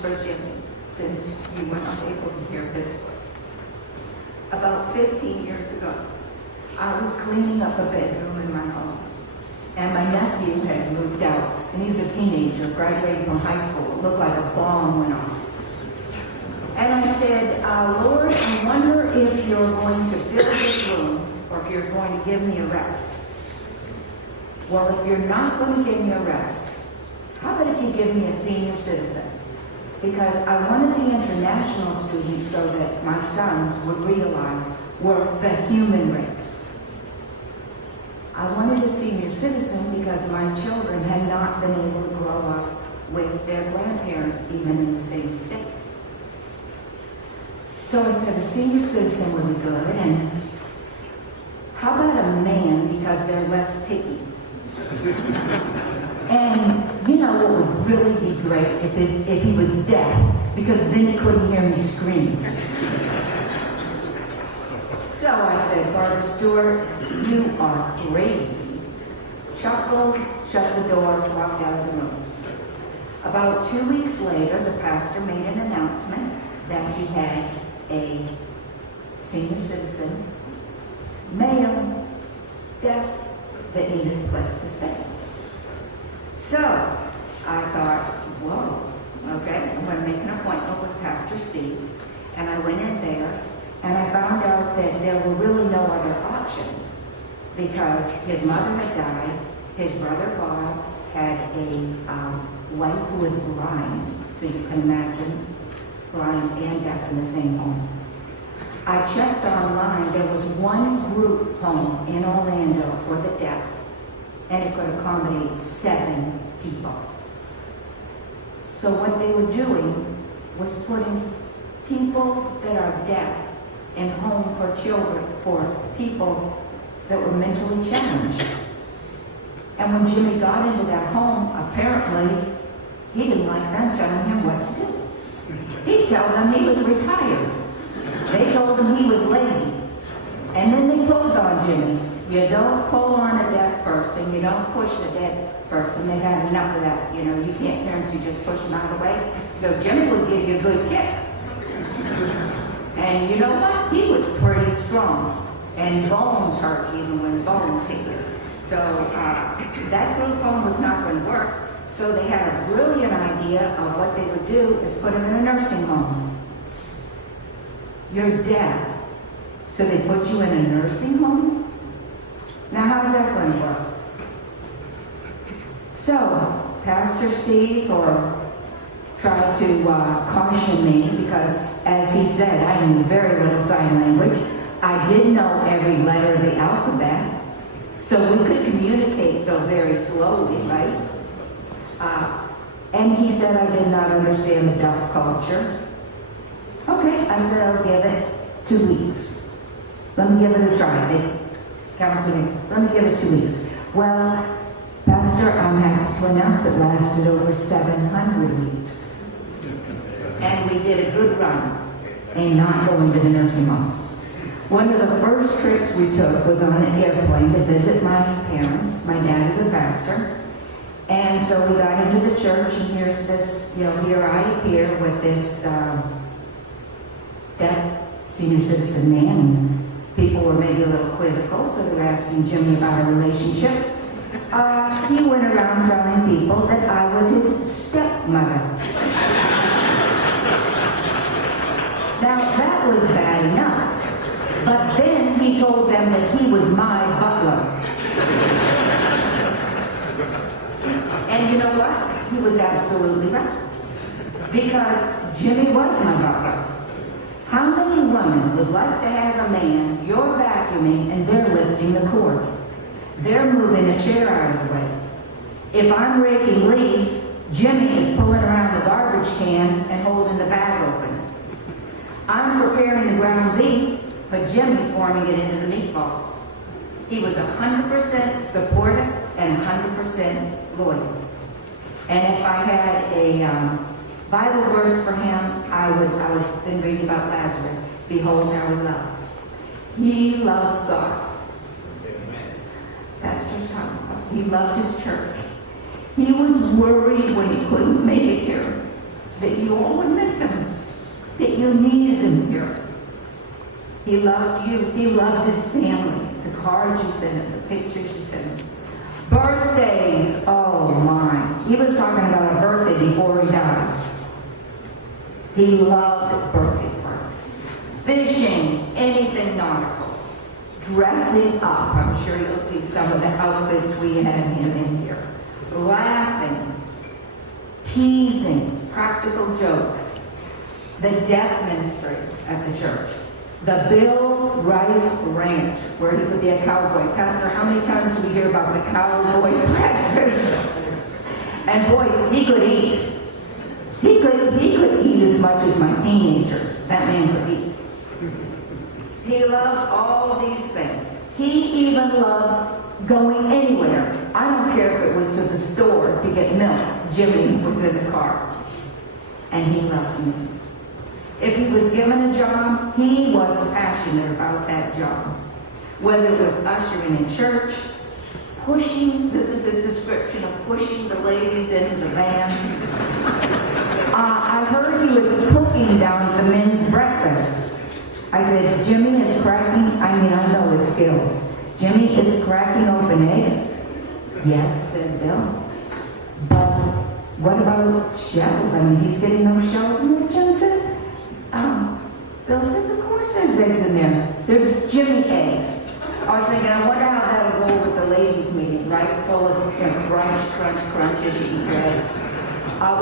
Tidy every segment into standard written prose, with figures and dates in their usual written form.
for Jimmy, since you were not able to hear his voice. About 15 years ago, I was cleaning up a bedroom in my home, and my nephew had moved out, and he's a teenager, graduating from high school. It looked like a bomb went off. And I said, Lord, I wonder if you're going to fill this room, or if you're going to give me a rest. Well, if you're not going to give me a rest, how about if you give me a senior citizen? Because I wanted the international students so that my sons would realize we're the human race. I wanted a senior citizen because my children had not been able to grow up with their grandparents even in the same state. So I said a senior citizen would be good, and how about a man because they're less picky? And you know what would really be great if he was deaf, because then he couldn't hear me scream. So I said, Barbara Stewart, you are crazy. Chuckled, shut the door, walked out of the room. About 2 weeks later, the pastor made an announcement that he had a senior citizen, male, deaf, that needed a place to stay. So I thought, whoa, okay, I'm going to make an appointment with Pastor Steve. And I went in there, and I found out that there were really no other options because his mother had died, his brother Bob had a wife who was blind, so you can imagine blind and deaf in the same home. I checked online, there was one group home in Orlando for the deaf, and it could accommodate 7 people. So what they were doing was putting people that are deaf in home for children, for people that were mentally challenged. And when Jimmy got into that home, apparently he didn't like them telling him what to do. He'd tell them he was retired. They told him he was lazy. And then they pulled on Jimmy. You don't pull on a deaf person. You don't push a deaf person. They had enough of that. You know, you can't parents, you just push them out of the way. So Jimmy would give you a good kick. And you know what? He was pretty strong. And bones hurt even when bones hit you. So that group home was not going to work. So they had a brilliant idea of what they would do is put him in a nursing home. You're deaf. So they put you in a nursing home? Now how's that going to work? So Pastor Steve tried to caution me because, as he said, I knew very little sign language. I did know every letter of the alphabet. So we could communicate, though very slowly, right? And he said I did not understand the deaf culture. Okay, I said I'll give it 2 weeks. Let me give it a try. They counseled me. Let me give it 2 weeks. Well, Pastor, I'm happy to announce it lasted over 700 weeks. And we did a good run in not going to the nursing home. One of the first trips we took was on an airplane to visit my parents. My dad is a pastor. And so we got into the church, and here's this, here I appear with this deaf senior citizen man. And people were maybe a little quizzical, so they were asking Jimmy about a relationship. He went around telling people that I was his stepmother. Now, that was bad enough. But then he told them that he was my butler. And you know what? He was absolutely right. Because Jimmy was my butler. How many women would like to have a man, you're vacuuming, and they're lifting the cord? They're moving a chair out of the way. If I'm raking leaves, Jimmy is pulling around the garbage can and holding the bag open. I'm preparing the ground beef, but Jimmy's forming it into the meatballs. He was 100% supportive and 100% loyal. And if I had a Bible verse for him, I was been reading about Lazarus. Behold, how he loved. He loved God. Pastor Tom, he loved his church. He was worried when he couldn't make it here. that you all would miss him, that you needed him here. He loved you. He loved his family. The cards you sent him, the pictures you sent him. Birthdays, oh my. He was talking about a birthday before he died. He loved birthday parties. Fishing, anything nautical. Dressing up. I'm sure you'll see some of the outfits we had him in here. Laughing. Teasing. Practical jokes. The deaf ministry at the church. The Bill Rice Ranch, where he could be a cowboy. Pastor, how many times do we hear about the cowboy breakfast? And boy, he could eat. He could eat as much as my teenagers. That man could eat. He loved all these things. He even loved going anywhere. I don't care if it was to the store to get milk. Jimmy was in the car. And he loved me. If he was given a job, he was passionate about that job. Whether it was ushering in church, pushing, this is his description of pushing the ladies into the van. I heard he was cooking down at the men's breakfast. I said, Jimmy is cracking, I know his skills. Jimmy is cracking open eggs? Yes, said Bill. But what about shells? He's getting those shells in there, Jim says. Bill says, of course there's eggs in there. There's Jimmy eggs. I was thinking, I wonder how that'll go with the ladies' meeting, right? Full of crunch, crunch, crunch as you eat your eggs.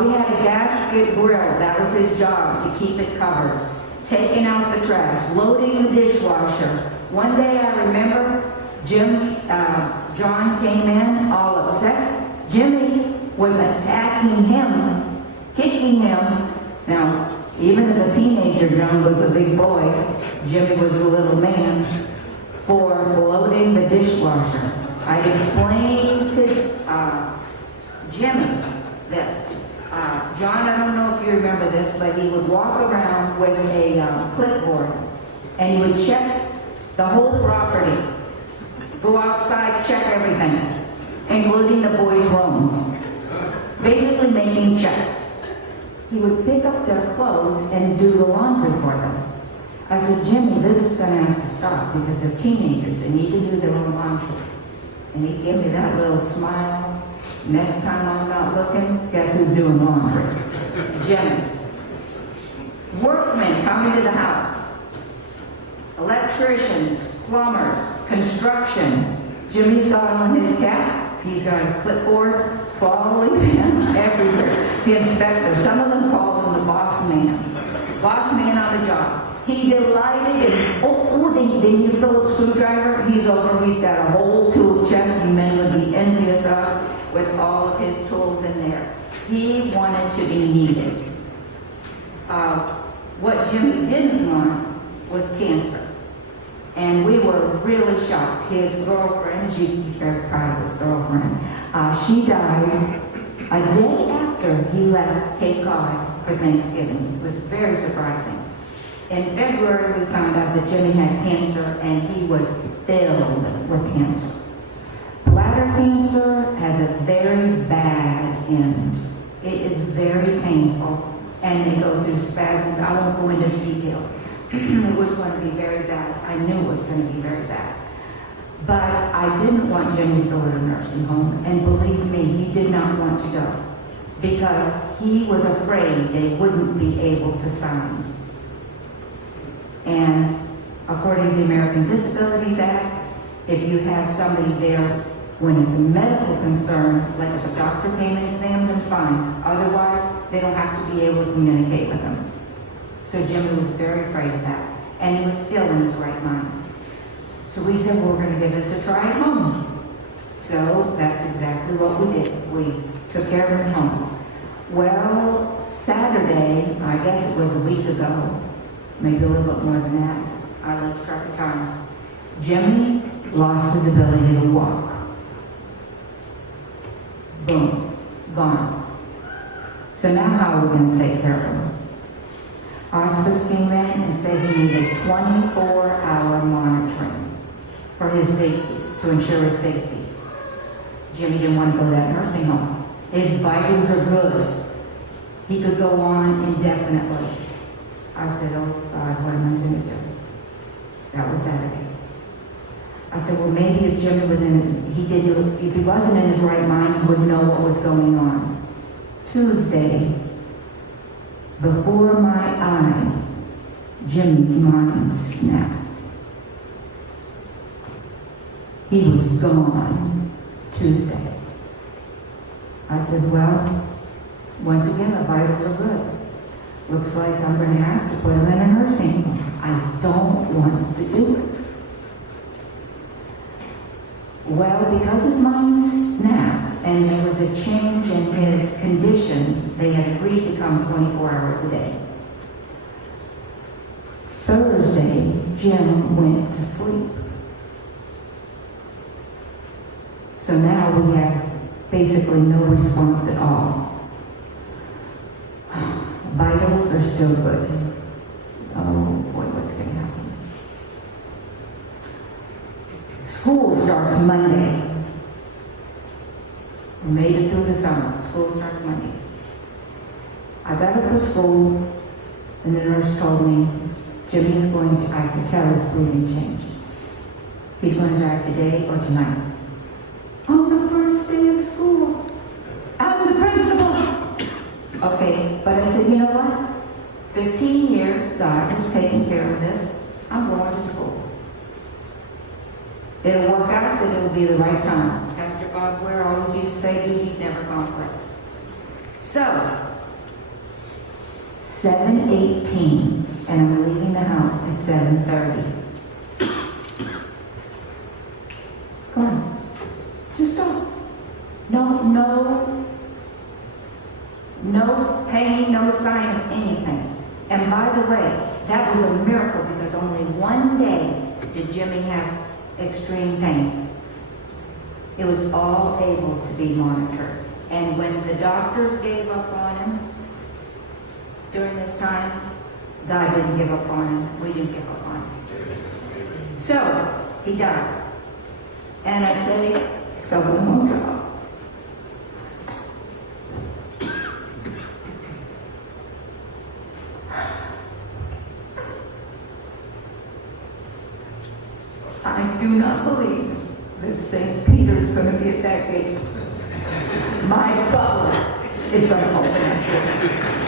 We had a gasket grill. That was his job, to keep it covered. Taking out the trash, loading the dishwasher. One day I remember John came in all upset. Jimmy was attacking him, kicking him. Now, even as a teenager, John was a big boy. Jimmy was a little man. For loading the dishwasher. I'd explained to Jimmy this. John, I don't know if you remember this, but he would walk around with a clipboard and he would check the whole property. Go outside, check everything, including the boys' rooms. Basically making checks. He would pick up their clothes and do the laundry for them. I said, Jimmy, this is going to have to stop because they're teenagers. They need to do their own laundry. And he gave me that little smile. Next time I'm not looking, guess who's doing laundry? Jimmy. Workmen coming to the house. Electricians, plumbers, construction. Jimmy's got on his cap. He's got his clipboard, following him everywhere. The inspector, some of them called him the boss man. Boss man on the job. He delighted in, they need a Phillips screwdriver. He's over, he's got a whole tool chest you men would be envious of with all of his tools in there. He wanted to be needed. What Jimmy didn't want was cancer. And we were really shocked. His girlfriend, she's very proud of his girlfriend, she died a day after he left Cape Cod for Thanksgiving. It was very surprising. In February, we found out that Jimmy had cancer, and he was filled with cancer. Bladder cancer has a very bad end. It is very painful, and they go through spasms. I won't go into the details. It was going to be very bad. I knew it was going to be very bad. But I didn't want Jimmy to go to a nursing home, and believe me, he did not want to go, because he was afraid they wouldn't be able to sign. And according to the American Disabilities Act, if you have somebody there when it's a medical concern, like if a doctor came and examined them, fine. Otherwise, they don't have to be able to communicate with them. So Jimmy was very afraid of that. And he was still in his right mind. So we said, we're going to give this a try at home. So that's exactly what we did. We took care of him at home. Well, Saturday, I guess it was a week ago, maybe a little bit more than that. I lost track of time. Jimmy lost his ability to walk. Boom. Gone. So now how are we going to take care of him? Hospice came in and said he needed 24-hour monitoring for his safety, to ensure his safety. Jimmy didn't want to go to that nursing home. His vitals are good. he could go on indefinitely. I said, oh God, what am I going to do? That was Saturday. I said, well, maybe if Jimmy was if he wasn't in his right mind, he would know what was going on. Tuesday, before my eyes, Jimmy's mind snapped. He was gone Tuesday. I said, well, once again, the vitals are good. Looks like I'm going to have to put him in a nursing home. I don't want to do it. Well, because his mind snapped and there was a change in his condition, they had agreed to come 24 hours a day. Thursday, Jim went to sleep. So now we have basically no response at all. Vitals are still good. Oh boy, what's going to happen? School starts Monday. We made it through the summer. School starts Monday. I got up for school, and the nurse told me, Jimmy's going to, I could tell his breathing changed. He's going to die today or tonight. On the first day of school. I'm the principal. Okay, but I said, you know what? 15 years, God has taken care of this. I'm going to school. It'll work out that it'll be the right time. Pastor Bob Ware always used to say, duty's never conflict. So, 7:18, and I'm leaving the house at 7:30. Come on. Just stop. No pain, no sign of anything. And by the way, that was a miracle because only one day did Jimmy have extreme pain. It was all able to be monitored. And when the doctors gave up on him during this time, God didn't give up on him. We didn't give up on him. So, he died. And I say, still got one more job. I do not believe that St. Peter's going to be at that gate. My butler is going to open that door.